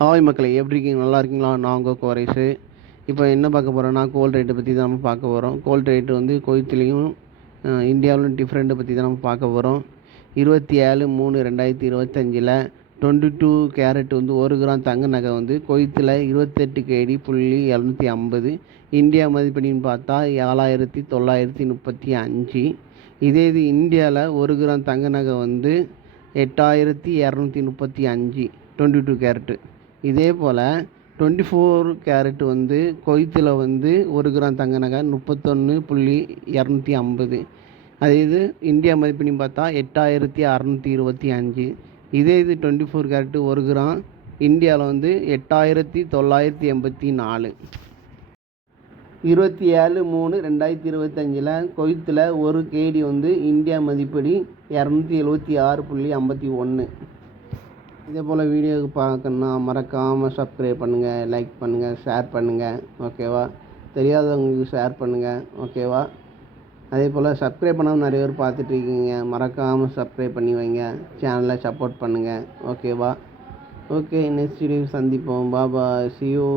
Hi மக்களே, எப்படி இருக்கீங்க? நல்லா இருக்கீங்களா? நான் உங்கள் குறைஸு. இப்போ என்ன பார்க்க போகிறோன்னா, கோல்டு ரேட்டை பற்றி தான் நம்ம பார்க்க போகிறோம். கோல்டு ரேட்டு வந்து குவைத்லேயும் இந்தியாவிலும் டிஃப்ரெண்ட்டை பற்றி தான் நம்ம பார்க்க போகிறோம். 27/3/2025 22 கேரட் வந்து 1 கிராம் தங்க நகை வந்து குவைத்தில் 28 கேடி புள்ளி 750. இந்தியா மதிப்படின்னு பார்த்தா 7,935. இதே இது இந்தியாவில் 1 கிராம் தங்க நகை வந்து 8,235 22 கேரட்டு. இதே போல் 24 கேரட் வந்து குவைத்தில் வந்து 1 கிராம் தங்க நகை 31.250. அதே இது இந்தியா மதிப்படி பார்த்தா 8,625. இதே இது 24 கேரட் 1 கிராம் இந்தியாவில் வந்து 8,984. 27/3/2025 குவைத்தில் 1 கேடி வந்து இந்தியா மதிப்படி 276.51. இதே போல் வீடியோவுக்கு பார்க்கணுன்னா மறக்காமல் சப்ஸ்கிரைப் பண்ணுங்கள், லைக் பண்ணுங்கள், ஷேர் பண்ணுங்கள். ஓகேவா? தெரியாதவங்களுக்கு ஷேர் பண்ணுங்கள். ஓகேவா? அதே போல் சப்ஸ்கிரைப் பண்ணாமல் நிறைய பேர் பார்த்துட்ருக்கீங்க. மறக்காமல் சப்ஸ்கிரைப் பண்ணி வைங்க. சேனலை சப்போர்ட் பண்ணுங்கள். ஓகேவா? ஓகே, நெக்ஸ்ட் வீடியோ சந்திப்போம். பாய், see you.